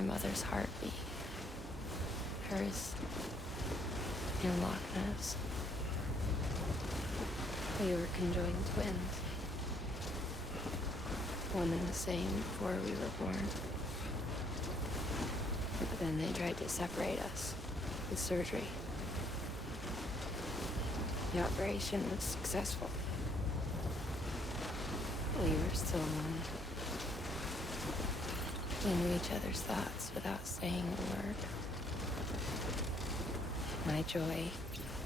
My mother's heartbeat. Hers in Loch Ness. We were conjoined twins. One and the same before we were born. But then they tried to separate us with surgery. The operation was successful. We were still one. We knew each other's thoughts without saying a word. My joy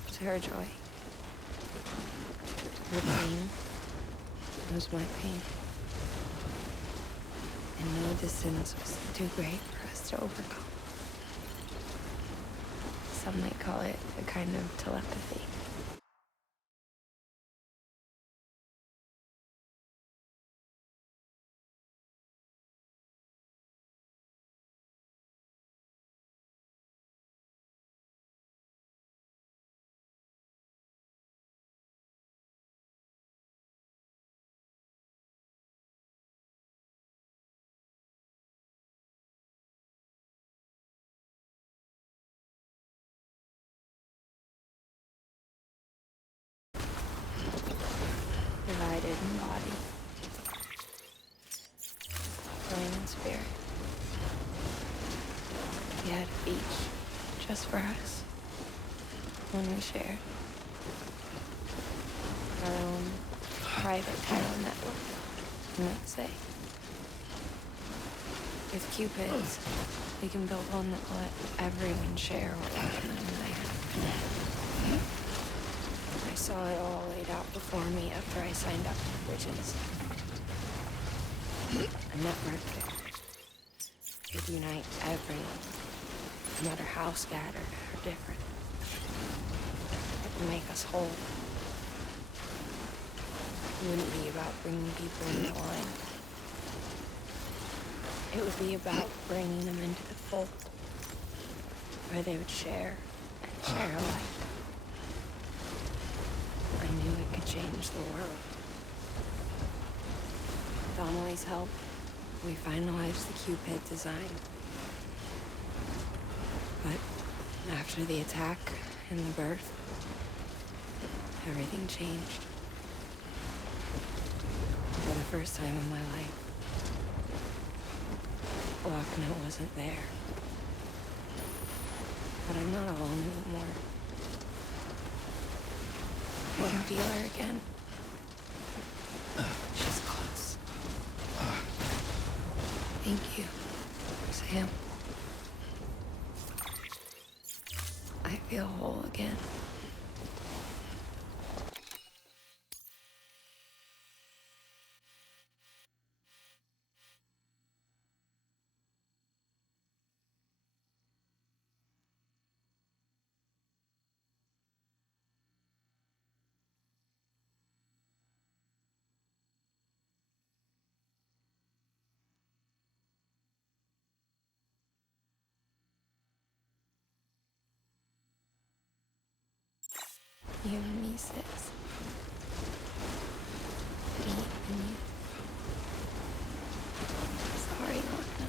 was her joy. Her pain was my pain. And no distance was too great for us to overcome. Some might call it a kind of telepathy. Divided in body, brain and spirit. We had each just for us. One we shared. Our own private neural network, you might say. With Cupids, we can build one that will let everyone share what happened in there. I saw it all laid out before me after I signed up for Bridges. A network that could unite everyone, no matter how scattered or different. It would make us whole. It wouldn't be about bringing people into line. It would be about bringing them into the fold, where they would share and share alike. I knew it could change the world. With Amelie's help, we finalized the Cupid design. But after the attack and the birth, everything changed. For the first time in my life, Lochner wasn't there. But I'm not alone anymore. I can feel her again. She's close. Thank you, Sam. I feel whole again. You and me, sis. Me and you. Sorry, Lorna.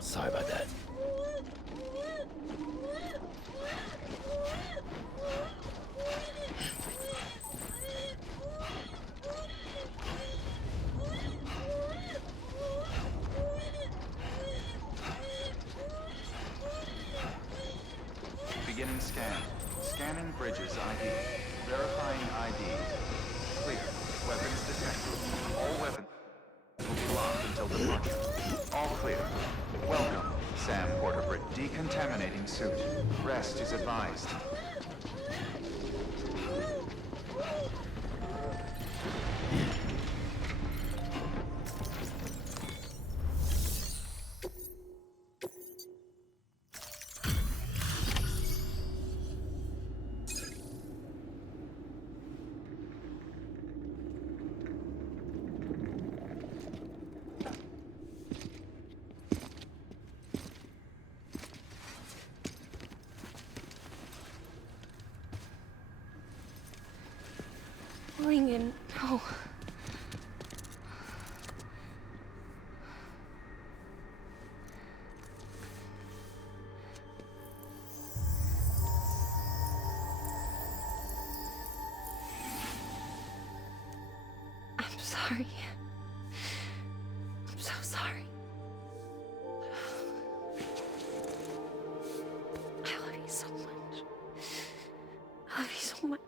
Sorry about that. Scan. Scanning bridges ID. Verifying ID. Clear. Weapons detected. All weapons will be locked until departure. All clear. Welcome, Sam Porterbridge. Decontaminating suit. Rest is advised. Lincoln, no. I'm sorry. I'm so sorry. I love you so much. I love you so much.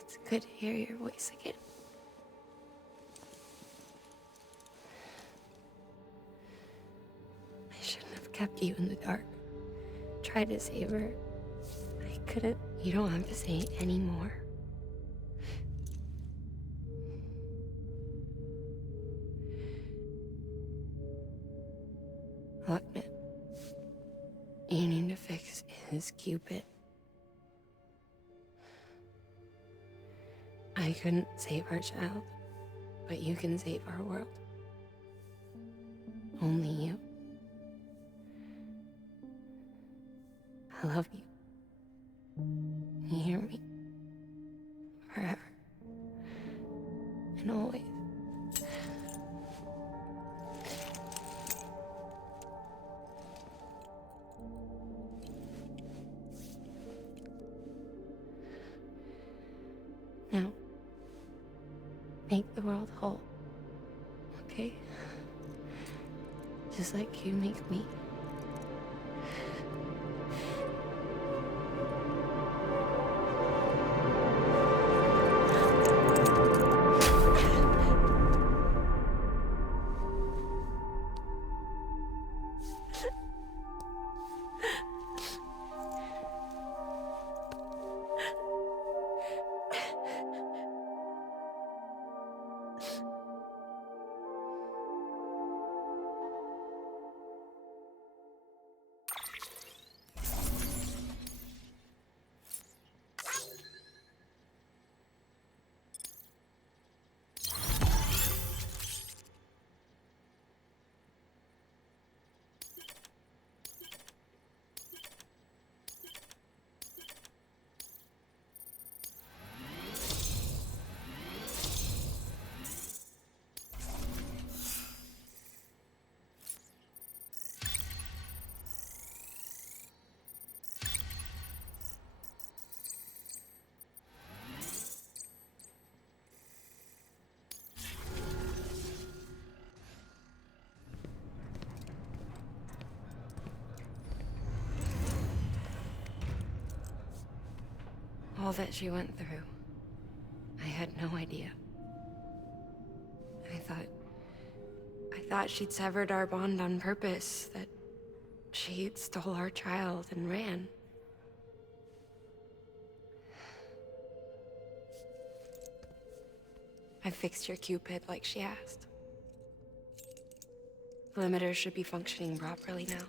It's good to hear your voice again. I shouldn't have kept you in the dark. Tried to save her. I couldn't. You don't have to say it anymore. Look, man. You need to fix his Cupid. I couldn't save our child, but you can save our world. Only you. I love you. You hear me? Forever. And always. Now, make the world whole. Okay? Just like you make me. All that she went through, I had no idea. I thought she'd severed our bond on purpose, that she stole our child and ran. I fixed your Cupid like she asked. The limiter should be functioning properly now.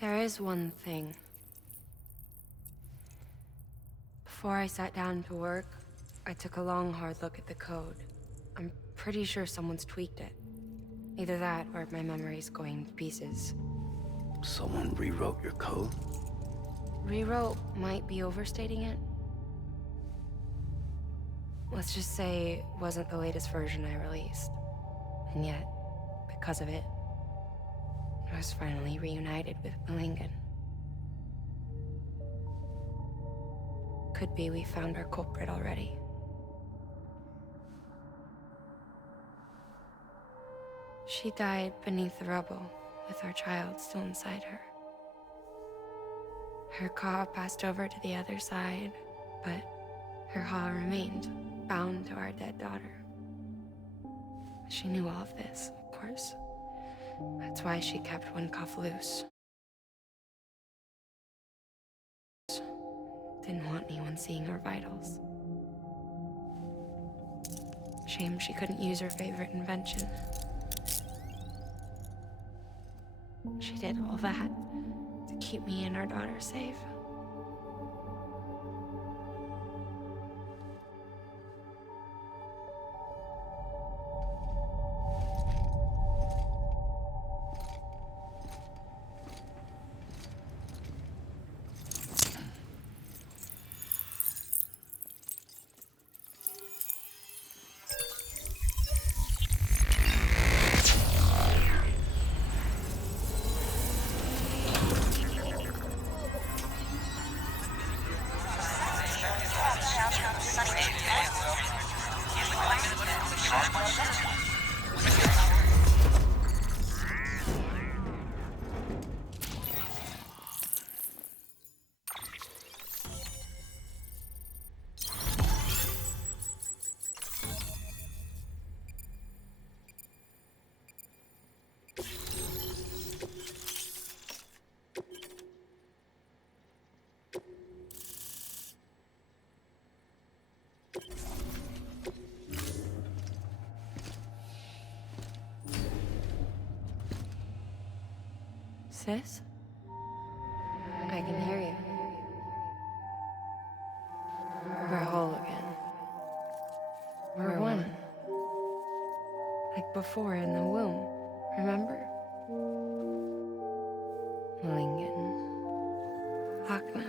There is one thing. Before I sat down to work, I took a long, hard look at the code. I'm pretty sure someone's tweaked it. Either that, or my memory's going to pieces. Someone rewrote your code? Rewrote might be overstating it. Let's just say it wasn't the latest version I released. And yet, because of it, I was finally reunited with Lincoln. Could be we found our culprit already. She died beneath the rubble, with our child still inside her. Her claw passed over to the other side, but her claw remained bound to our dead daughter. She knew all of this, of course. That's why she kept one cuff loose. Didn't want anyone seeing her vitals. Shame she couldn't use her favorite invention. She did all that to keep me and our daughter safe. Sis? I can hear you. We're whole again. We're one. Like before in the womb, remember? Lingen. Hakna.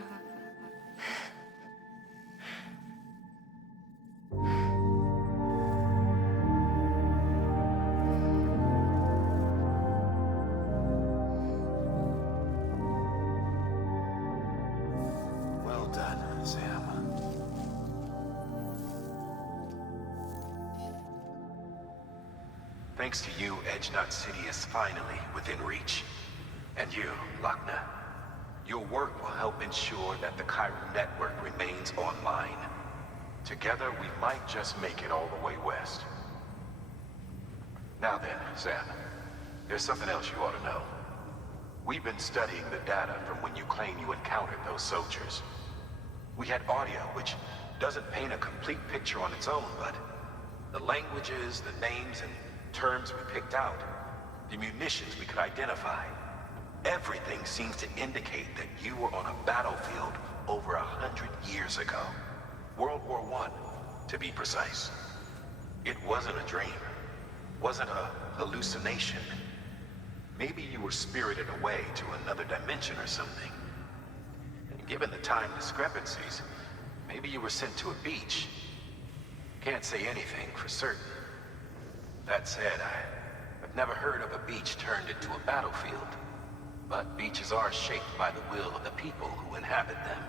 Well done, Sam. Thanks to you, Edgenut City is finally within reach. And you, Lochna. Your work will help ensure that the chiral network remains online. Together, we might just make it all the way west. Now then, Sam, there's something else you ought to know. We've been studying the data from when you claim you encountered those soldiers. We had audio, which doesn't paint a complete picture on its own, but the languages, the names, and terms we picked out, the munitions we could identify, everything seems to indicate that you were on a battlefield over 100 years ago. World War I, to be precise. It wasn't a dream. Wasn't a hallucination. Maybe you were spirited away to another dimension or something. And given the time discrepancies, maybe you were sent to a beach. Can't say anything for certain. That said, I've never heard of a beach turned into a battlefield. But beaches are shaped by the will of the people who inhabit them.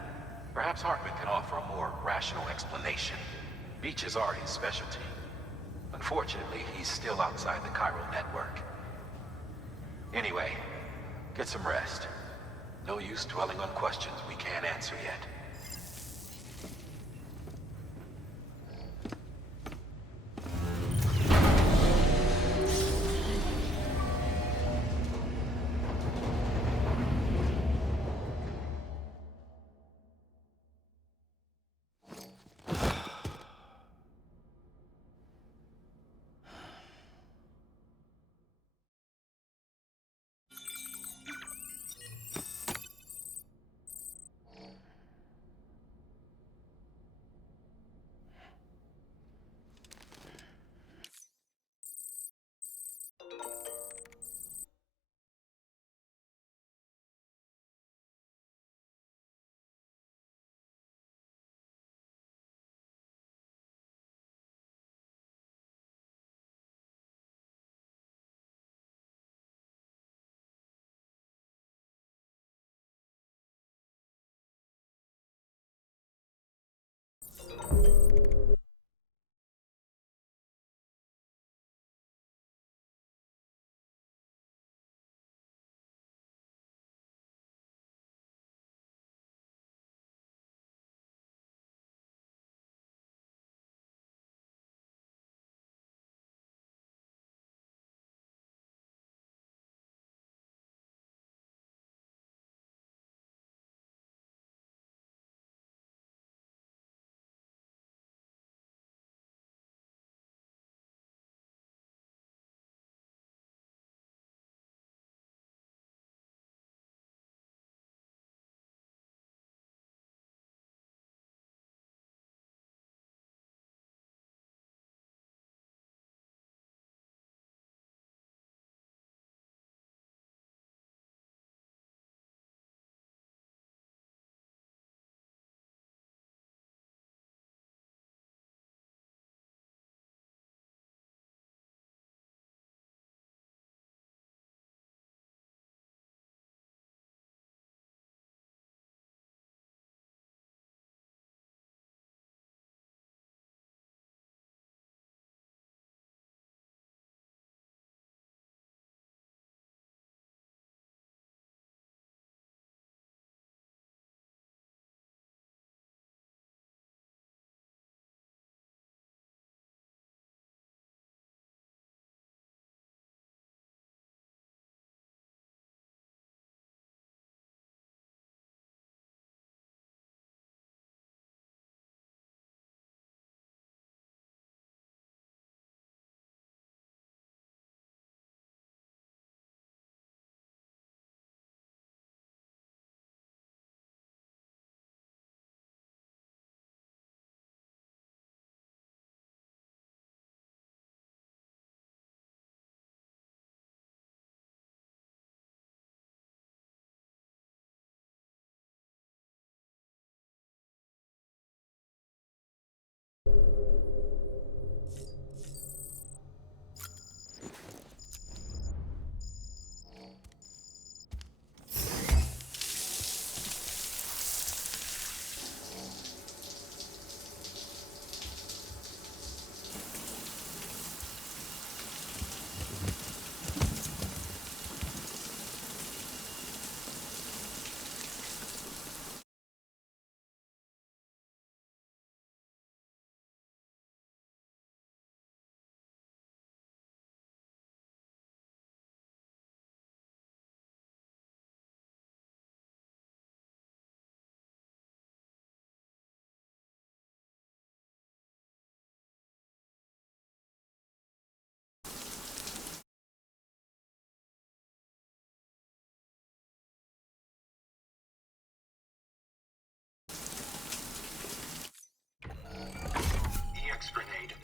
Perhaps Hartman can offer a more rational explanation. Beaches are his specialty. Unfortunately, he's still outside the chiral network. Anyway, get some rest. No use dwelling on questions we can't answer yet.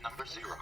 number 0.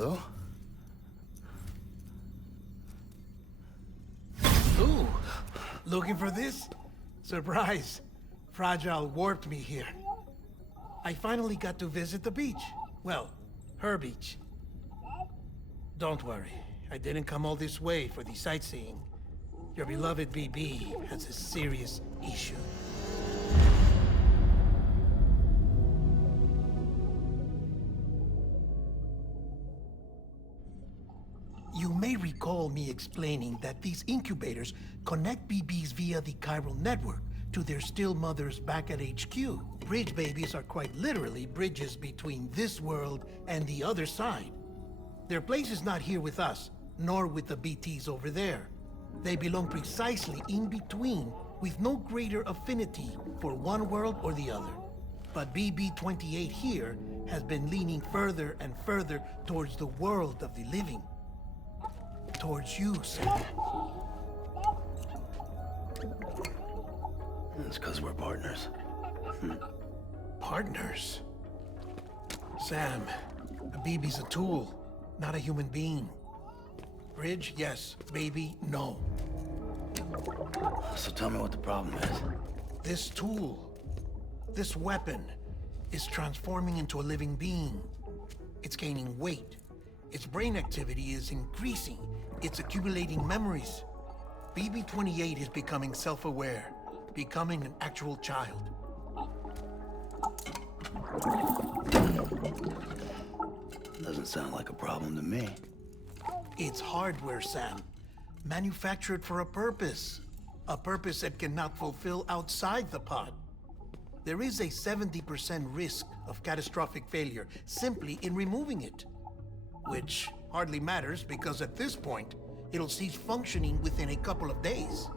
Hello? Ooh, looking for this? Surprise. Fragile warped me here. I finally got to visit the beach. Well, her beach. Don't worry, I didn't come all this way for the sightseeing. Your beloved BB has a serious issue. You may recall me explaining that these incubators connect BBs via the chiral network to their still mothers back at HQ. Bridge babies are quite literally bridges between this world and the other side. Their place is not here with us, nor with the BTs over there. They belong precisely in between, with no greater affinity for one world or the other. But BB-28 here has been leaning further and further towards the world of the living. Towards you, Sam. It's because we're partners. Partners? Sam, a BB's a tool, not a human being. Bridge, yes. Baby, no. So tell me what the problem is. This tool, this weapon, is transforming into a living being. It's gaining weight. Its brain activity is increasing. It's accumulating memories. BB-28 is becoming self-aware, becoming an actual child. Doesn't sound like a problem to me. It's hardware, Sam. Manufactured for a purpose. A purpose it cannot fulfill outside the pod. There is a 70% risk of catastrophic failure simply in removing it. Which hardly matters because at this point, it'll cease functioning within a couple of days.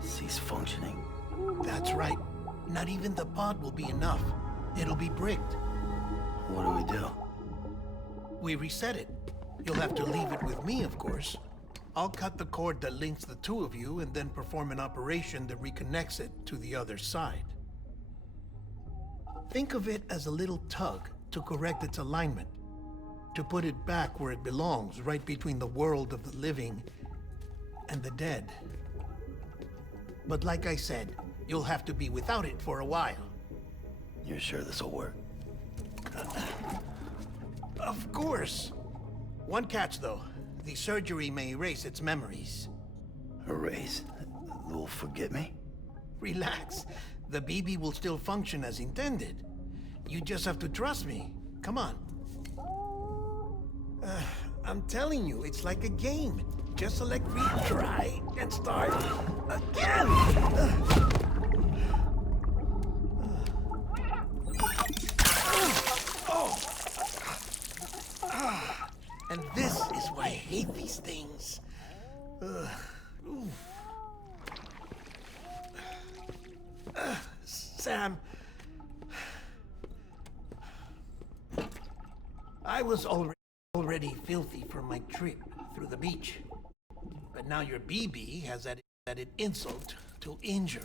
Cease functioning? That's right. Not even the pod will be enough. It'll be bricked. What do we do? We reset it. You'll have to leave it with me, of course. I'll cut the cord that links the two of you and then perform an operation that reconnects it to the other side. Think of it as a little tug to correct its alignment, to put it back where it belongs, right between the world of the living and the dead. But like I said, you'll have to be without it for a while. You're sure this'll work? Of course. One catch, though. The surgery may erase its memories. Erase? They'll forget me? Relax. The BB will still function as intended. You just have to trust me. Come on. I'm telling you, it's like a game. Just select retry and start again. And this is why I hate these things. Sam, I was already filthy from my trip through the beach. But now your BB has added insult to injury.